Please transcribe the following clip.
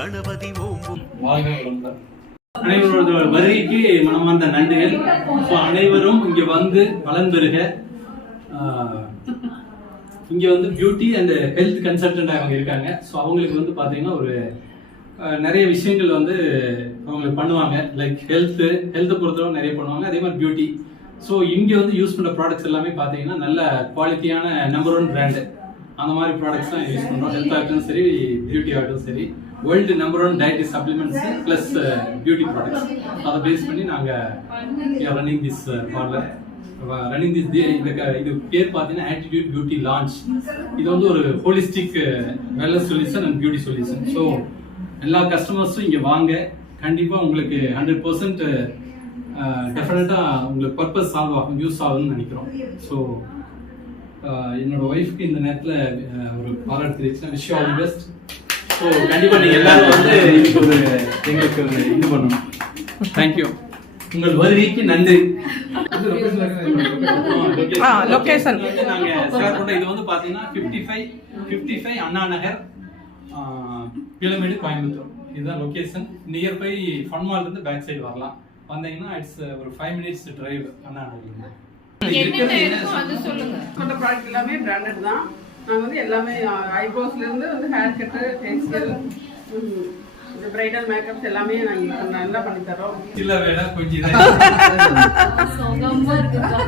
கணபதி ஓம்பும். அனைவரோட வருகைக்கு மனமார்ந்த நன்றிகள் ஸோ அனைவரும் இங்கே வந்து வளர்ந்துருக பெறுக வந்து பியூட்டி அண்ட் ஹெல்த் கன்சல்டன்ட் அவங்க இருக்காங்க. ஸோ அவங்களுக்கு வந்து பார்த்தீங்கன்னா ஒரு நிறைய விஷயங்கள் வந்து அவங்க பண்ணுவாங்க. லைக் ஹெல்த்து ஹெல்த்தை பொறுத்தவரை நிறைய பண்ணுவாங்க. அதே மாதிரி பியூட்டி ஸோ இங்கே வந்து யூஸ் பண்ணுற ப்ராடக்ட்ஸ் எல்லாமே பார்த்தீங்கன்னா நல்ல குவாலிட்டியான நம்பர் ஒன் பிராண்டு அந்த மாதிரி ப்ராடக்ட்ஸ் தான் யூஸ் பண்ணுறோம் ஹெல்த் ஆர்ட்டும் சரி பியூட்டி ஆர்ட்டும் சரி. World number one dietary supplements plus beauty products அதை பேஸ் பண்ணி நாங்கள் running this parlour running this இந்த க- இது பேர் பார்த்தீங்கன்னா ஆட்டிடியூட் பியூட்டி லான்ச் இது வந்து ஒரு holistic wellness solution and beauty solution so எல்லா கஸ்டமர்ஸும் இங்கே வாங்க. கண்டிப்பாக உங்களுக்கு ஹண்ட்ரட் பர்சன்ட் டெஃபினட்டாக உங்களுக்கு பர்பஸ் சால்வ் ஆகும் யூஸ் ஆகும்னு நினைக்கிறோம். ஸோ என்னோட ஒய்ஃப்க்கு இந்த நேரத்துல ஆஹ் ஒரு பாராட்டு தெரிவிச்சுன்னா wish all the best so கண்டிப்பா நீங்க எல்லாரும் வந்து இதுக்கு ஒரு எங்களுக்கு ஒரு இது பண்ணணும். தேங்க்யூ உங்கள் வருகைக்கு நன்றி. ஆ, location. வந்து நாங்க share பண்றோம். இது வந்து பாத்தீங்கன்னா 55 55 அண்ணா நகர் பிளமேடு கோயம்புத்தூர் இதுதான் லொகேஷன் நியர்பை ஃபன்மால் இருந்து பேக் சைடு வரலாம். வந்தீங்கன்னா இட்ஸ் ஒரு ஃபைவ் மினிட்ஸ் டிரைவ் அண்ணா நகர்ல என்னென்ன இருக்கோ அது சொல்லுங்க. ப்ராடக்ட் எல்லாமே பிராண்டட் தான். நாங்கள் வந்து எல்லாமே ஐப்ரோஸ்ல இருந்து வந்து ஹேர் கட்டு ஃபேஷியல் இந்த பிரைடல் மேக்கப்ஸ் எல்லாமே நாங்கள் நல்லா பண்ணி தரோம். இல்ல வேணா கொஞ்சம் சுகமா இருக்குதா